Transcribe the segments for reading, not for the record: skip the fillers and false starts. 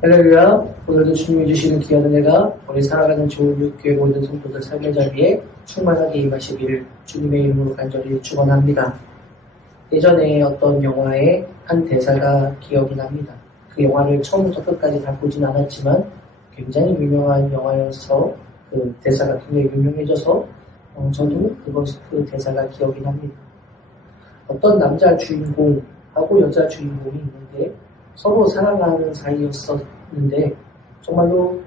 할렐루야. 오늘도 주님이 주시는 귀한 은혜가 우리 살아가는 좋은 육교의 모든 성도들 삶의 자리에 충만하게 임하시기를 주님의 이름으로 간절히 축원합니다. 예전에 어떤 영화의 한 대사가 기억이 납니다. 그 영화를 처음부터 끝까지 다 보진 않았지만 굉장히 유명한 영화여서 그 대사가 굉장히 유명해져서 저도 그 대사가 기억이 납니다. 어떤 남자 주인공하고 여자 주인공이 있는데 서로 사랑하는 사이였었는데 정말로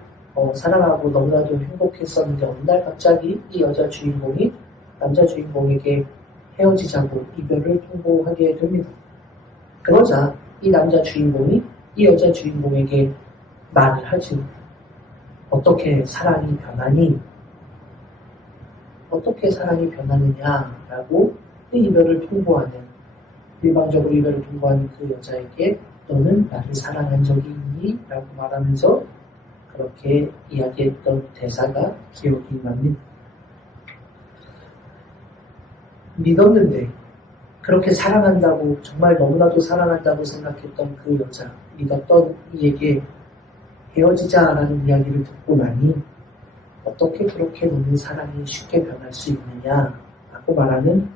사랑하고 너무나도 행복했었는데 어느 날 갑자기 이 여자 주인공이 남자 주인공에게 헤어지자고 이별을 통보하게 됩니다. 그러자 이 남자 주인공이 이 여자 주인공에게 말을 하죠. 어떻게 사랑이 변하니? 어떻게 사랑이 변하느냐라고 그 이별을 통보하는, 일방적으로 이별을 통보하는 그 여자에게 너는 나를 사랑한 적이 있니? 라고 말하면서 그렇게 이야기했던 대사가 기억이 납니다. 믿었는데 그렇게 사랑한다고, 정말 너무나도 사랑한다고 생각했던 그 여자, 믿었던 이에게 헤어지자라는 이야기를 듣고 나니 어떻게 그렇게 너는 사랑이 쉽게 변할 수 있느냐 라고 말하는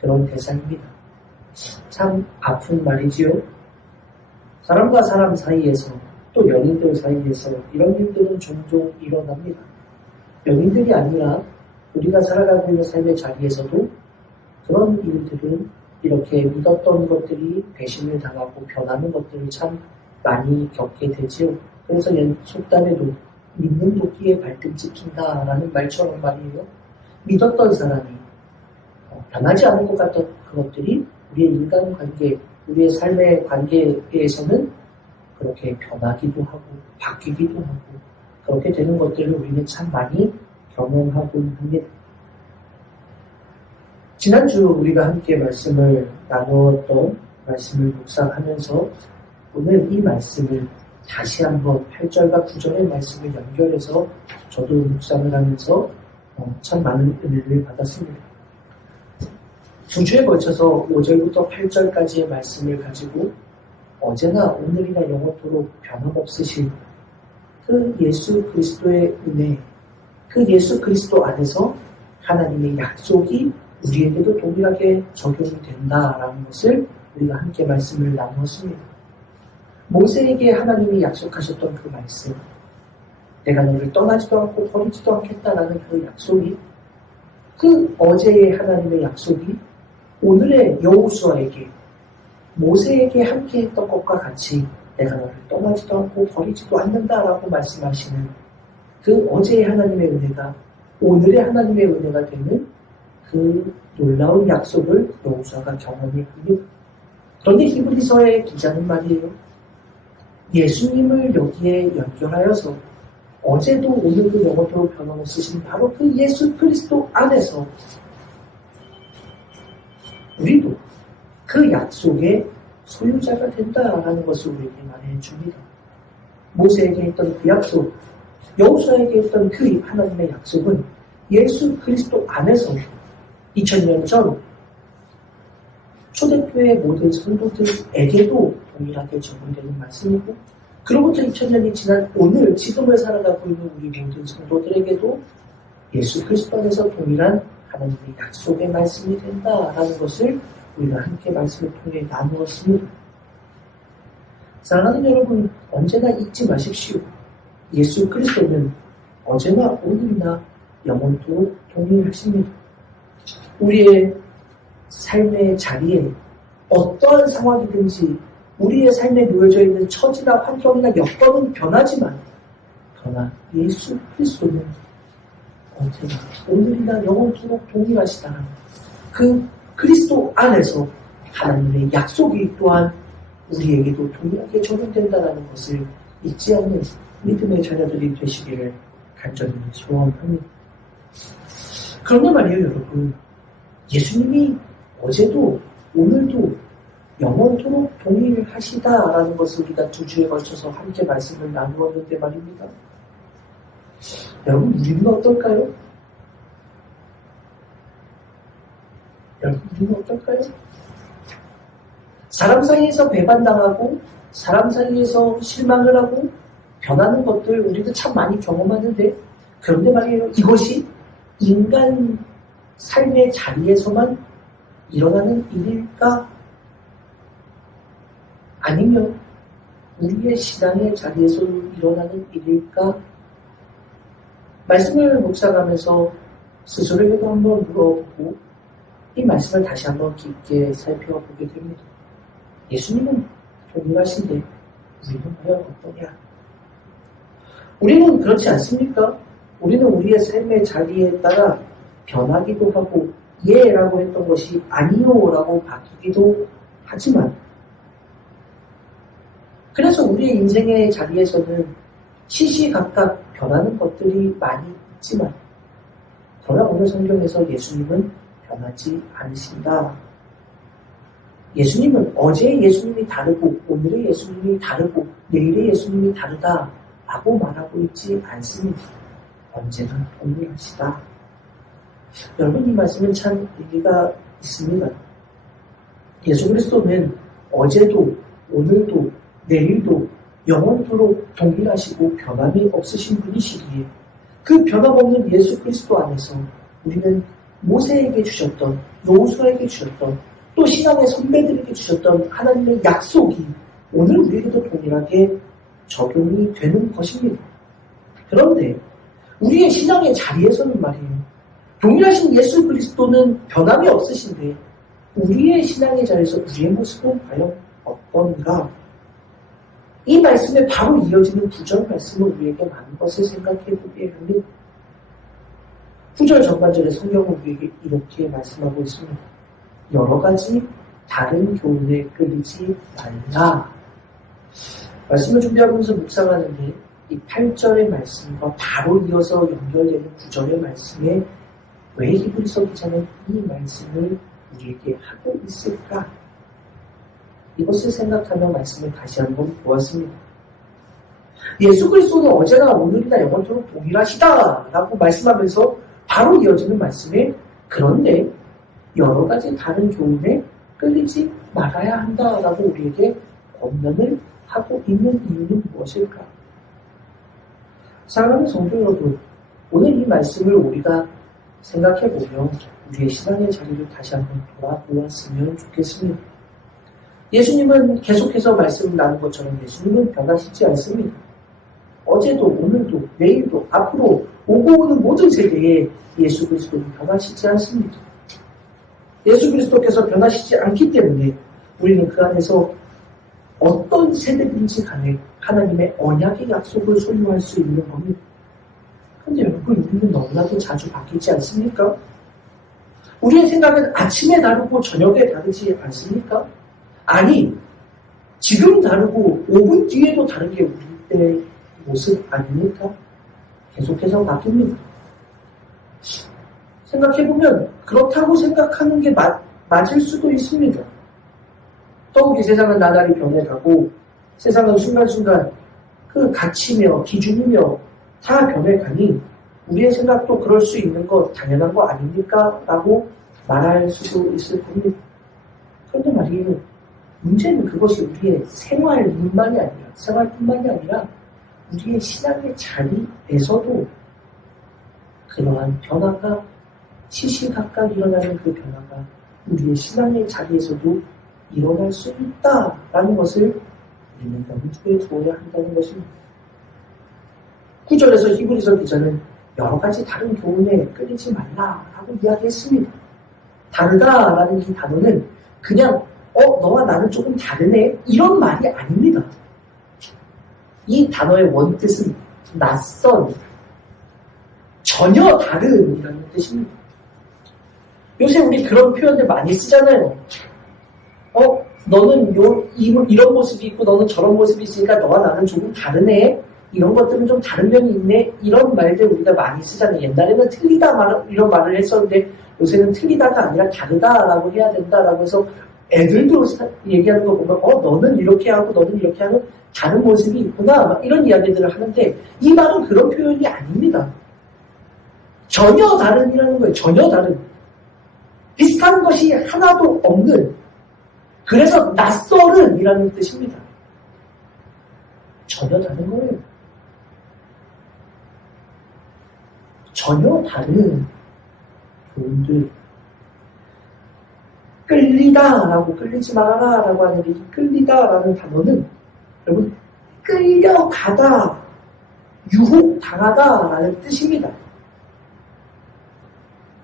그런 대사입니다. 참 아픈 말이지요. 사람과 사람 사이에서, 또 연인들 사이에서 이런 일들은 종종 일어납니다. 연인들이 아니라 우리가 살아가고 있는 삶의 자리에서도 그런 일들은, 이렇게 믿었던 것들이 배신을 당하고 변하는 것들을 참 많이 겪게 되지요. 그래서 속담에도 믿는 도끼에 발등 찍힌다라는 말처럼 말이에요. 믿었던 사람이 변하지 않을 것 같던 그것들이 우리의 인간관계, 우리의 삶의 관계에서는 그렇게 변하기도 하고 바뀌기도 하고 그렇게 되는 것들을 우리는 참 많이 경험하고 합니다. 지난주 우리가 함께 말씀을 나누었던 말씀을 묵상하면서 오늘 이 말씀을 다시 한번 8절과 9절의 말씀을 연결해서 저도 묵상을 하면서 참 많은 은혜를 받았습니다. 2주에 걸쳐서 5절부터 8절까지의 말씀을 가지고 어제나 오늘이나 영원토록 변함없으신 그 예수 그리스도의 은혜, 그 예수 그리스도 안에서 하나님의 약속이 우리에게도 동일하게 적용이 된다라는 것을 우리가 함께 말씀을 나누었습니다. 모세에게 하나님이 약속하셨던 그 말씀, 내가 너를 떠나지도 않고 버리지도 않겠다라는 그 약속이, 그 어제의 하나님의 약속이 오늘의 여호수아에게, 모세에게 함께 했던 것과 같이 내가 너를 떠나지도 않고 버리지도 않는다라고 말씀하시는 그 어제의 하나님의 은혜가 오늘의 하나님의 은혜가 되는 그 놀라운 약속을 여호수아가 경험해 봅니다. 그런데 히브리서의 기자는 말이에요. 예수님을 여기에 연결하여서 어제도 오늘도 영원토록 변함없으신 바로 그 예수 그리스도 안에서 우리도 그 약속의 소유자가 된다라는 것을 우리에게 말해줍니다. 모세에게 했던 그 약속, 여호수아에게 했던 그 하나님의 약속은 예수 그리스도 안에서 2000년 전 초대교회 모든 성도들에게도 동일하게 적용되는 말씀이고, 그로부터 2000년이 지난 오늘 지금을 살아가고 있는 우리 모든 성도들에게도 예수 그리스도 안에서 동일한 하나님의 약속의 말씀이 된다라는 것을 우리가 함께 말씀을 통해 나누었습니다. 사랑하는 여러분, 언제나 잊지 마십시오. 예수 그리스도는 어제나 오늘이나 영원토록 동일하십니다. 우리의 삶의 자리에 어떠한 상황이든지 우리의 삶에 놓여져 있는 처지나 환경이나 여건은 변하지만 그러나 예수 그리스도는 언제나 오늘이나 영원토록 동일하시다는 그 그리스도 안에서 하나님의 약속이 또한 우리에게도 동일하게 적용된다는 것을 잊지 않는 믿음의 자녀들이 되시기를 간절히 소원합니다. 그런데 말이에요, 여러분. 예수님이 어제도 오늘도 영원토록 동일하시다라는 것을 우리가 2주에 걸쳐서 함께 말씀을 나누었는데 말입니다. 여러분, 우리는 어떨까요? 여러분, 우리는 어떨까요? 사람 사이에서 배반당하고 사람 사이에서 실망을 하고 변하는 것들 우리도 참 많이 경험하는데, 그런데 말이에요. 이것이 인간 삶의 자리에서만 일어나는 일일까? 아니면 우리의 신앙의 자리에서 일어나는 일일까? 말씀을 묵상하면서 스스로에게도 한번 물어보고 이 말씀을 다시 한번 깊게 살펴보게 됩니다. 예수님은 동일하신데 우리는 과연 어떠냐? 우리는 그렇지 않습니까? 우리는 우리의 삶의 자리에 따라 변하기도 하고 예라고 했던 것이 아니요라고 바뀌기도 하지만, 그래서 우리의 인생의 자리에서는 시시각각 변하는 것들이 많이 있지만, 그러나 오늘 성경에서 예수님은 변하지 않으신다. 예수님은 어제의 예수님이 다르고 오늘의 예수님이 다르고 내일의 예수님이 다르다라고 말하고 있지 않습니다. 언제나 동일하시다. 여러분, 이 말씀은 참 의미가 있습니다. 예수 그리스도는 어제도 오늘도 내일도 영원토록 동일하시고 변함이 없으신 분이시기에 그 변함없는 예수 그리스도 안에서 우리는 모세에게 주셨던, 여호수아에게 주셨던, 또 신앙의 선배들에게 주셨던 하나님의 약속이 오늘 우리에게도 동일하게 적용이 되는 것입니다. 그런데 우리의 신앙의 자리에서는 말이에요, 동일하신 예수 그리스도는 변함이 없으신데 우리의 신앙의 자리에서 우리의 모습은 과연 어떤가? 이 말씀에 바로 이어지는 9절 말씀은 우리에게 많은 것을 생각해 보게 합니다. 9절 전반절의 성경은 우리에게 이렇게 말씀하고 있습니다. 여러 가지 다른 교훈에 끌리지 말라. 말씀을 준비하면서 묵상하는데 이 8절의 말씀과 바로 이어서 연결되는 9절의 말씀에 왜 히브리서 기자는 이 말씀을 우리에게 하고 있을까? 이것을 생각하며 말씀을 다시 한번 보았습니다. 예수 그리스도는 어제나 오늘이나 영원토록 동일하시다라고 말씀하면서 바로 이어지는 말씀에 그런데 여러 가지 다른 교훈에 끌리지 말아야 한다라고 우리에게 권면을 하고 있는 이유는 무엇일까? 사랑하는 성도 여러분, 오늘 이 말씀을 우리가 생각해보며 우리의 신앙의 자리를 다시 한번 돌아보았으면 좋겠습니다. 예수님은 계속해서 말씀을 나눈 것처럼 예수님은 변하시지 않습니다. 어제도 오늘도 내일도 앞으로 오고 오는 모든 세대에 예수 그리스도는 변하시지 않습니다. 예수 그리스도께서 변하시지 않기 때문에 우리는 그 안에서 어떤 세대든지 간에 하나님의 언약의 약속을 소유할 수 있는 겁니다. 그런데 여러분, 우리는 너무나도 자주 바뀌지 않습니까? 우리의 생각은 아침에 다르고 저녁에 다르지 않습니까? 아니, 지금 다르고 5분 뒤에도 다른 게 우리의 모습 아닙니까? 계속해서 바뀝니다. 생각해보면 그렇다고 생각하는 게 맞을 수도 있습니다. 더욱이 세상은 나날이 변해가고 세상은 순간순간 그 가치며 기준이며 다 변해가니 우리의 생각도 그럴 수 있는 거 당연한 거 아닙니까? 라고 말할 수도 있을 겁니다. 그런데 말이에요, 문제는 그것이 우리의 생활뿐만이 아니라 우리의 신앙의 자리에서도 그러한 변화가 시시각각 일어나는 그 변화가 우리의 신앙의 자리에서도 일어날 수 있다라는 것을 우리는 염두에 두어야 한다는 것입니다. 9절에서 히브리서 기자는 여러 가지 다른 교훈에 끌리지 말라라고 이야기했습니다. 다르다라는 이 단어는 그냥 너와 나는 조금 다르네 이런 말이 아닙니다. 이 단어의 원뜻은 낯선, 전혀 다른이라는 뜻입니다. 요새 우리 그런 표현들 많이 쓰잖아요. 너는 이런 모습이 있고 너는 저런 모습이 있으니까 너와 나는 조금 다르네. 이런 것들은 좀 다른 면이 있네. 이런 말들 우리가 많이 쓰잖아요. 옛날에는 틀리다 이런 말을 했었는데 요새는 틀리다가 아니라 다르다라고 해야 된다라고 해서 애들도 얘기하는 거 보면 너는 이렇게 하고 너는 이렇게 하는 다른 모습이 있구나. 막 이런 이야기들을 하는데 이 말은 그런 표현이 아닙니다. 전혀 다른이라는 거예요. 전혀 다른. 비슷한 것이 하나도 없는, 그래서 낯설은이라는 뜻입니다. 전혀 다른 거예요. 전혀 다른 교훈들. 끌리다라고 끌리지 말아라라고 하는 이 끌리다라는 단어는 여러분 끌려가다, 유혹당하다라는 뜻입니다.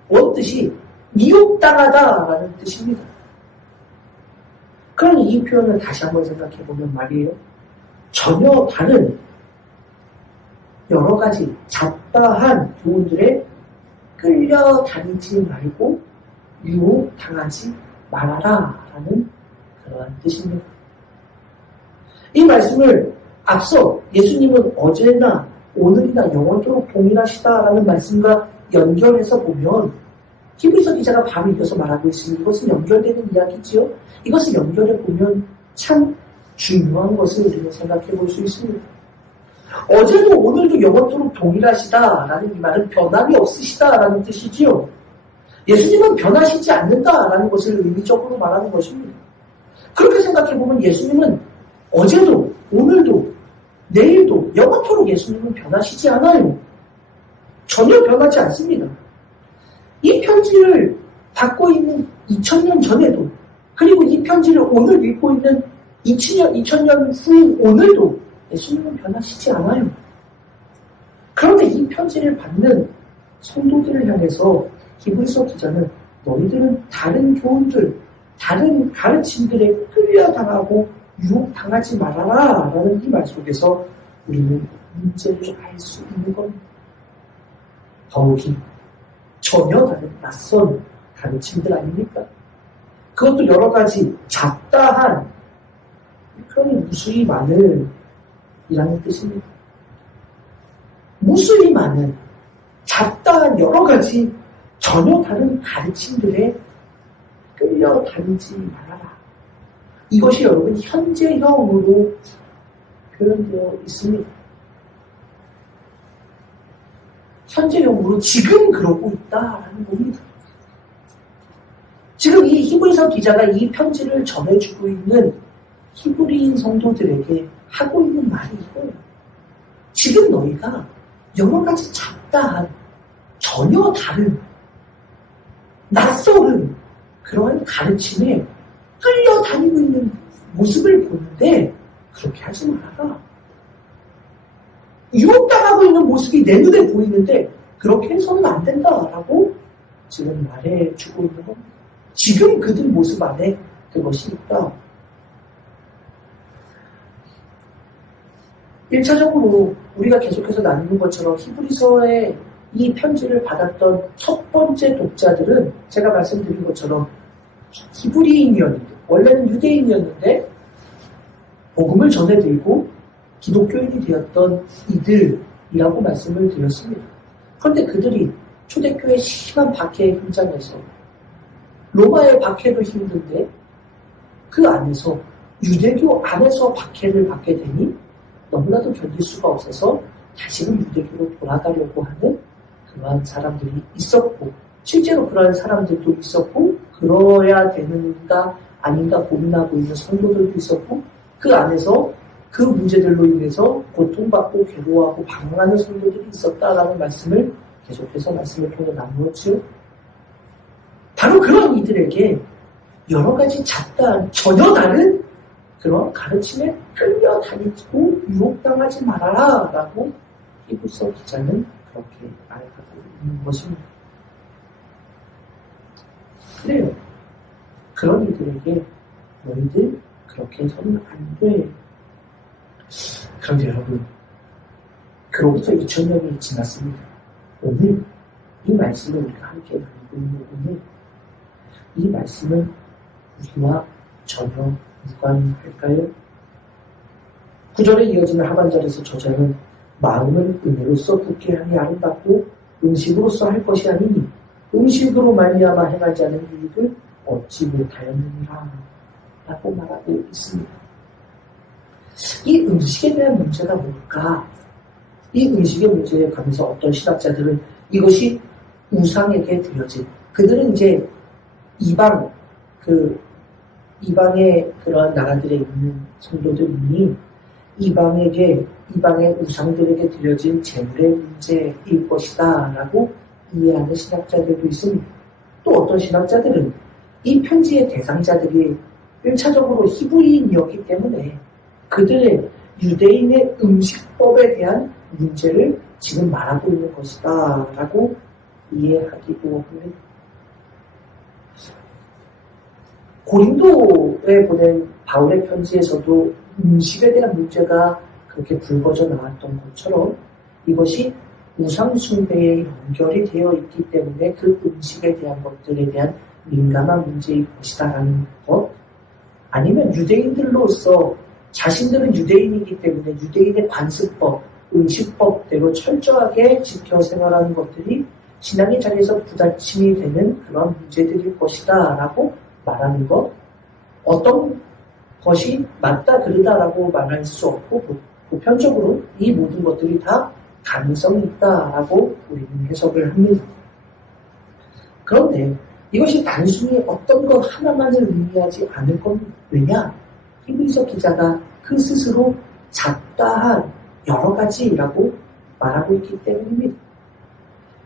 원뜻이 미혹당하다라는 뜻입니다. 그러니 이 표현을 다시 한번 생각해보면 말이에요. 전혀 다른 여러 가지 잡다한 교훈들에 끌려다니지 말고 유혹당하지 말아라 라는 그러한 뜻입니다. 이 말씀을 앞서 예수님은 어제나 오늘이나 영원토록 동일하시다라는 말씀과 연결해서 보면 히브리서 기자가 바로 이어서 말하고 있으니 이것은 연결되는 이야기지요. 이것을 연결해 보면 참 중요한 것을 우리가 생각해 볼 수 있습니다. 어제도 오늘도 영원토록 동일하시다라는 이 말은 변함이 없으시다라는 뜻이지요. 예수님은 변하시지 않는다라는 것을 의미적으로 말하는 것입니다. 그렇게 생각해 보면 예수님은 어제도 오늘도 내일도 영원토록 예수님은 변하시지 않아요. 전혀 변하지 않습니다. 이 편지를 받고 있는 2000년 전에도, 그리고 이 편지를 오늘 읽고 있는 2000년 후인 오늘도 예수님은 변하시지 않아요. 그런데 이 편지를 받는 성도들을 향해서 히브리서 기자는 너희들은 다른 교훈들, 다른 가르침들에 끌려당하고 유혹당하지 말아라 라는 이 말 속에서 우리는 문제를 알 수 있는 겁니다. 더욱이 전혀 다른 낯선 가르침들 아닙니까? 그것도 여러 가지 잡다한, 그러니 무수히 많은 이라는 뜻입니다. 무수히 많은 잡다한 여러 가지 전혀 다른 가르침들에 끌려다니지 말아라. 이것이 여러분 현재형으로 표현되어 있습니다. 현재형으로 지금 그러고 있다라는 겁니다. 지금 이 히브리서 기자가 이 편지를 전해주고 있는 히브리인 성도들에게 하고 있는 말이 이거예요. 지금 너희가 여러 가지 잡다한 전혀 다른 낯설은 그러한 가르침에 끌려다니고 있는 모습을 보는데 그렇게 하지 말아라. 유혹당하고 있는 모습이 내 눈에 보이는데 그렇게 해서는 안 된다라고 지금 말해주고 있는 겁니다. 지금 그들 모습 안에 그것이 있다. 1차적으로 우리가 계속해서 나누는 것처럼 히브리서의 이 편지를 받았던 첫 번째 독자들은 제가 말씀드린 것처럼 히브리인이었는데, 원래는 유대인이었는데 복음을 전해들고 기독교인이 되었던 이들이라고 말씀을 드렸습니다. 그런데 그들이 초대교회 심한 박해의 현장에서 로마의 박해도 힘든데 그 안에서 유대교 안에서 박해를 받게 되니 너무나도 견딜 수가 없어서 다시금 유대교로 돌아가려고 하는 그러한 사람들이 있었고, 실제로 그러한 사람들도 있었고, 그러야 되는가 아닌가 고민하고 있는 성도들도 있었고, 그 안에서 그 문제들로 인해서 고통받고 괴로워하고 방황하는 성도들이 있었다라는 말씀을 계속해서 말씀을 통해 나누었죠. 바로 그런 이들에게 여러 가지 잡다한 전혀 다른 그런 가르침에 끌려다니고 유혹당하지 말아라 라고 히브리서 기자는 그렇게 말하고 있는 것입니다. 그래요. 그런 이들에게 너희들 그렇게 해서는 안 돼. 그런데 여러분, 그로부터 2000년이 지났습니다. 오늘 이 말씀을 우리가 함께 나누고 있는 오늘 이 말씀은 우리와 전혀 무관할까요? 9절에 이어지는 하반절에서 저자는 마음은 은혜로서 굳게 하니 아름답고 음식으로서 할 것이 아니니 음식으로 말미암아 행하지 않은 이익을 얻지 못하였느니라 라고 말하고 있습니다. 이 음식에 대한 문제가 뭘까? 이 음식의 문제에 관해서 어떤 신학자들은 이것이 우상에게 드려진, 그들은 이제 이방의 그런 나라들에 있는 성도들이 이방의 우상들에게 드려진 제물의 문제일 것이다 라고 이해하는 신학자들도 있습니다. 또 어떤 신학자들은 이 편지의 대상자들이 1차적으로 히브리인이었기 때문에 그들의 유대인의 음식법에 대한 문제를 지금 말하고 있는 것이다 라고 이해하기도 합니다. 고린도에 보낸 바울의 편지에서도 음식에 대한 문제가 그렇게 불거져 나왔던 것처럼 이것이 우상숭배에 연결이 되어 있기 때문에 그 음식에 대한 것들에 대한 민감한 문제일 것이다라는 것, 아니면 유대인들로서 자신들은 유대인이기 때문에 유대인의 관습법, 음식법대로 철저하게 지켜 생활하는 것들이 신앙의 자리에서 부딪힘이 되는 그런 문제들일 것이다 라고 말하는 것, 어떤 것이 맞다 그르다라고 말할 수 없고 보편적으로 이 모든 것들이 다 가능성이 있다라고 우리는 해석을 합니다. 그런데 이것이 단순히 어떤 것 하나만을 의미하지 않을 겁니다. 왜냐? 히브리서 기자가 그 스스로 잡다한 여러 가지라고 말하고 있기 때문입니다.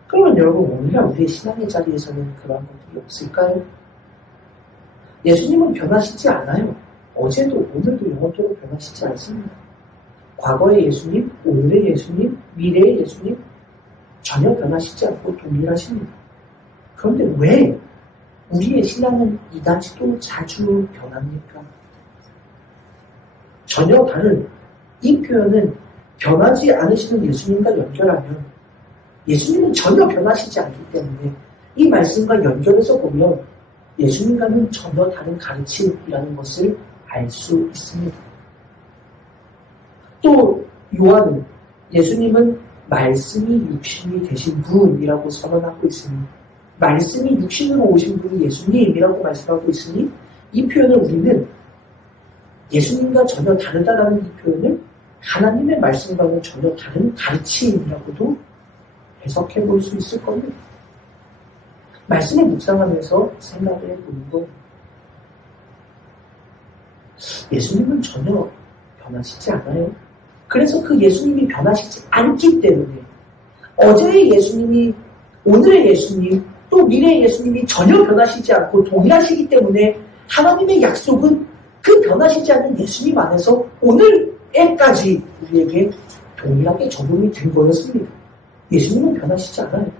그러면 여러분, 오늘날 우리의 신앙의 자리에서는 그러한 것들이 없을까요? 예수님은 변하시지 않아요. 어제도 오늘도 영원토록 변하시지 않습니다. 과거의 예수님, 오늘의 예수님, 미래의 예수님 전혀 변하시지 않고 동일하십니다. 그런데 왜 우리의 신앙은 이다지도 자주 변합니까? 전혀 다른 이 표현은 변하지 않으시는 예수님과 연결하면 예수님은 전혀 변하시지 않기 때문에 이 말씀과 연결해서 보면 예수님과는 전혀 다른 가르침이라는 것을 알 수 있습니다. 또 요한은 예수님은 말씀이 육신이 되신 분이라고 선언하고 있습니다. 말씀이 육신으로 오신 분이 예수님이라고 말씀하고 있으니 이 표현을 우리는 예수님과 전혀 다르다라는 이 표현을 하나님의 말씀과는 전혀 다른 가르침이라고도 해석해 볼 수 있을 겁니다. 말씀을 묵상하면서 생각해 보는 것, 예수님은 전혀 변하시지 않아요. 그래서 그 예수님이 변하시지 않기 때문에 어제의 예수님이, 오늘의 예수님, 또 미래의 예수님이 전혀 변하시지 않고 동일하시기 때문에 하나님의 약속은 그 변하시지 않는 예수님 안에서 오늘에까지 우리에게 동일하게 적용이 된 거였습니다. 예수님은 변하시지 않아요.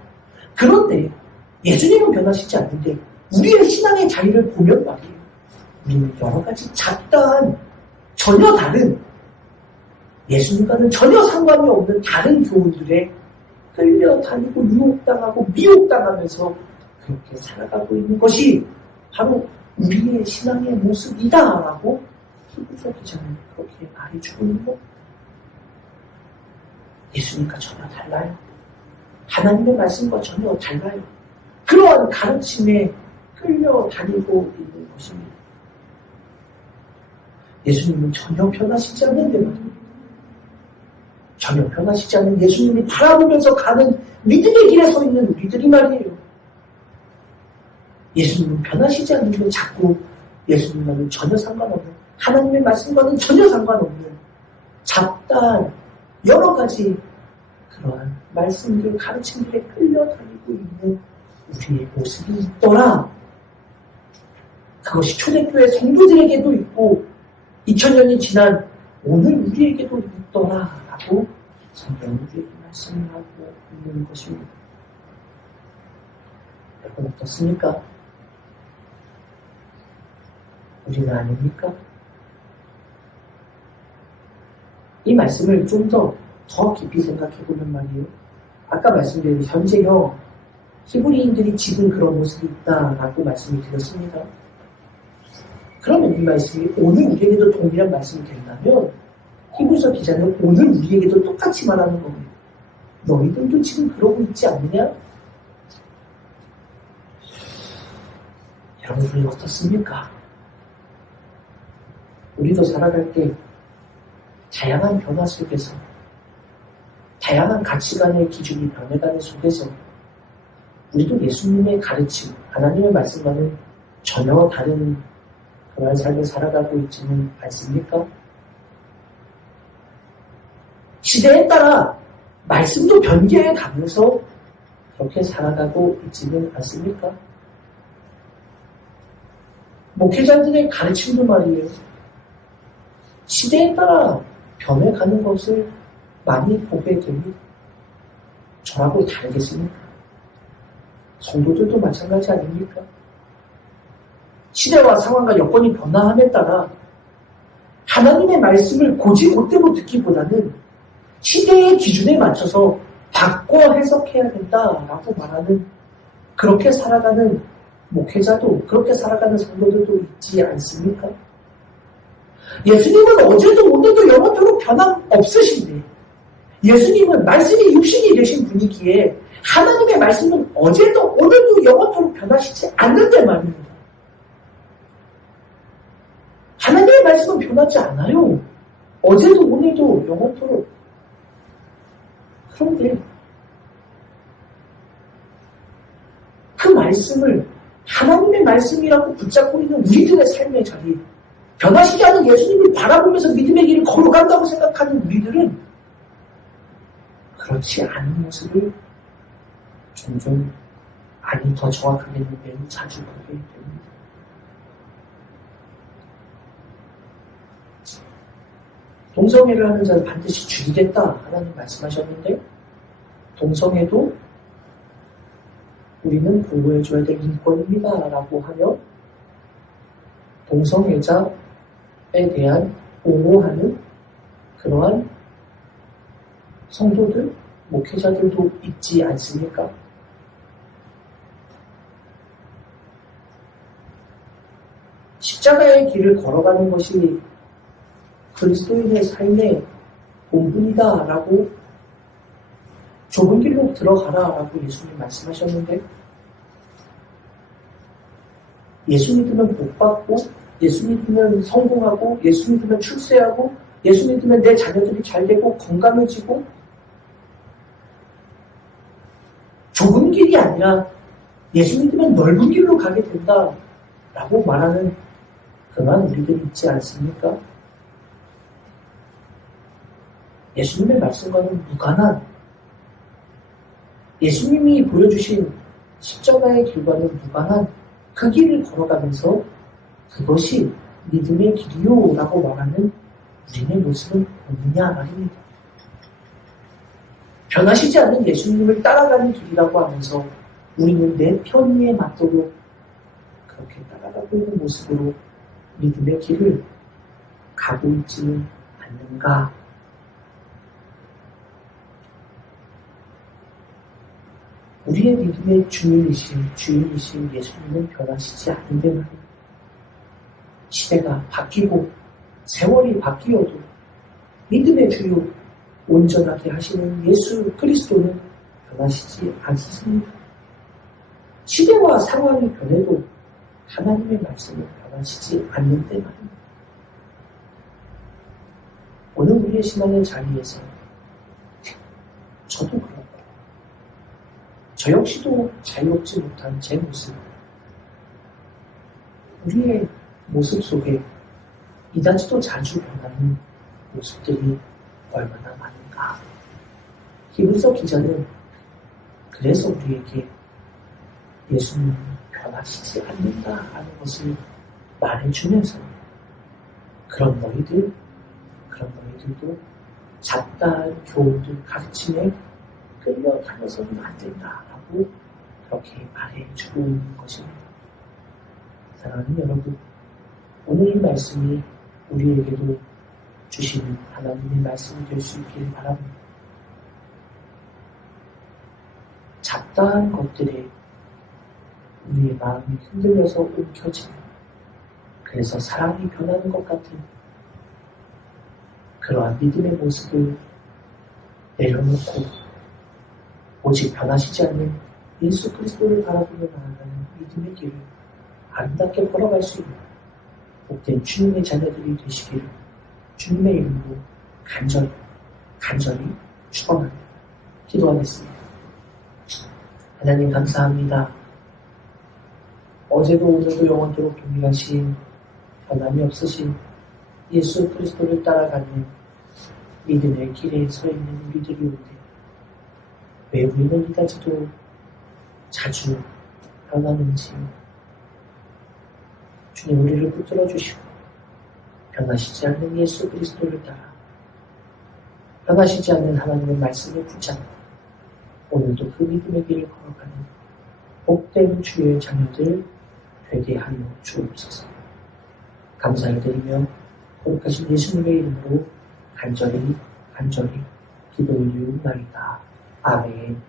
그런데 예수님은 변하시지 않는데 우리의 신앙의 자리를 보면 말이에요. 우리는 여러 가지 잡다한 전혀 다른, 예수님과는 전혀 상관이 없는 다른 교훈들에 끌려다니고 유혹당하고 미혹당하면서 그렇게 살아가고 있는 것이 바로 우리의 신앙의 모습이다라고 히브리서 기자는 그렇게 말해주고 있는 것. 예수님과 전혀 달라요. 하나님의 말씀과 전혀 달라요. 그러한 가르침에 끌려다니고 있는 것입니다. 예수님은 전혀 변하시지 않는데 말입니다. 전혀 변하시지 않는 예수님을 바라보면서 가는 믿음의 길에 서 있는 우리들이 말이에요. 예수님은 변하시지 않는데 자꾸 예수님과는 전혀 상관없는, 하나님의 말씀과는 전혀 상관없는 잡다한 여러 가지 그러한 말씀들, 가르침들에 끌려다니고 있는 우리의 모습이 있더라. 그것이 초대교회 성도들에게도 있고 2000년이 지난 오늘 우리에게도 있더라라고 성경은 우리에게 말씀하고 있는 것입니다. 여러분 어떻습니까? 우리는 아닙니까? 이 말씀을 좀 더 깊이 생각해보면 말이에요. 아까 말씀드린 현재형 히브리인들이 지금 그런 모습이 있다라고 말씀을 드렸습니다. 그러면 이 말씀이 오늘 우리에게도 동일한 말씀이 된다면 히브리서 기자는 오늘 우리에게도 똑같이 말하는 겁니다. 너희들도 지금 그러고 있지 않느냐? 여러분들이 어떻습니까? 우리도 살아갈 때 다양한 변화 속에서, 다양한 가치관의 기준이 변해가는 속에서 우리도 예수님의 가르침, 하나님의 말씀과는 전혀 다른 그런 삶을 살아가고 있지는 않습니까? 시대에 따라 말씀도 변개해 가면서 그렇게 살아가고 있지는 않습니까? 목회자들의 가르침도 말이에요. 시대에 따라 변해가는 것을 많이 보게 됩니다. 저하고 다르겠습니까? 성도들도 마찬가지 아닙니까? 시대와 상황과 여건이 변화함에 따라 하나님의 말씀을 곧이곧대로 듣기보다는 시대의 기준에 맞춰서 바꿔 해석해야 된다라고 말하는, 그렇게 살아가는 목회자도, 그렇게 살아가는 성도들도 있지 않습니까? 예수님은 어제도 오늘도 영원토록 변함없으신데, 예수님은 말씀이 육신이 되신 분이기에 하나님의 말씀은 어제도 오늘도 영원토록 변하시지 않는데 말입니다. 하나님의 말씀은 변하지 않아요. 어제도 오늘도 영원토록. 그런데 그 말씀을 하나님의 말씀이라고 붙잡고 있는 우리들의 삶의 자리, 변하시지 않은 예수님을 바라보면서 믿음의 길을 걸어간다고 생각하는 우리들은 그렇지 않은 모습을 종종, 아니 더 정확하게는 매우 자주 보게 됩니다. 동성애를 하는 자는 반드시 죽이겠다 하나님 말씀하셨는데, 동성애도 우리는 보호해줘야 될 인권입니다 라고 하며 동성애자에 대한 옹호하는 그러한 성도들, 목회자들도 있지 않습니까? 십자가의 길을 걸어가는 것이 그리스도인의 삶의 본분이다라고, 좁은 길로 들어가라라고 예수님 말씀하셨는데, 예수 믿으면 복받고, 예수 믿으면 성공하고, 예수 믿으면 출세하고, 예수 믿으면 내 자녀들이 잘되고 건강해지고, 좁은 길이 아니라 예수 믿으면 넓은 길로 가게 된다라고 말하는 그러한 우리들이 있지 않습니까? 예수님의 말씀과는 무관한, 예수님이 보여주신 십자가의 길과는 무관한 그 길을 걸어가면서 그것이 믿음의 길이요 라고 말하는 우리의 모습은 뭐냐 말입니다. 변하시지 않는 예수님을 따라가는 길이라고 하면서 우리는 내 편의에 맞도록 그렇게 따라가고 있는 모습으로 믿음의 길을 가고 있지는 않는가? 우리의 믿음의 주인이신 예수님은 변하시지 않는데 말입니다. 시대가 바뀌고 세월이 바뀌어도 믿음의 주요 온전하게 하시는 예수 그리스도는 변하시지 않습니다. 시대와 상황이 변해도 하나님의 말씀은 변하시지 않는데 말입니다. 오늘 우리의 신앙의 자리에서 저도 그렇고 저 역시도 자유롭지 못한 제 모습, 우리의 모습 속에 이다지도 자주 변하는 모습들이 얼마나 많은가. 히브리서 기자는 그래서 우리에게 예수님은 변하시지 않는다라는 것을 말해주면서 그런 너희들도 잡다한 교훈들 가르침에 끌려다녀서는 안 된다라고 그렇게 말해주고 있는 것입니다. 사랑하는 여러분, 오늘 이 말씀이 우리에게도 주시는 하나님의 말씀이 될 수 있기를 바랍니다. 잡다한 것들에 우리의 마음이 흔들려서 움켜쥐는, 그래서 사랑이 변하는 것 같은 그러한 믿음의 모습을 내려놓고 오직 변하시지 않는 예수 그리스도를 바라보며 나아가는 믿음의 길을 아름답게 걸어갈 수 있는 복된 주님의 자녀들이 되시기를 주님의 이름으로 간절히 축원합니다. 기도하겠습니다. 하나님 감사합니다. 어제도 오늘도 영원토록 동일하신 변함이 없으신 예수 그리스도를 따라가는 믿음의 길에 서 있는 우리들이 온데 왜 우리는 이다지도 자주 변하는지 주님 우리를 붙들어 주시고 변하시지 않는 예수 그리스도를 따라 변하시지 않는 하나님의 말씀을 붙잡고 오늘도 그 믿음의 길을 걸어가는 복된 주의 자녀들 되게 하여 주옵소서. 감사를 드리며 거룩하신 예수님의 이름으로 간절히 기도 올리옵나이다. 아멘.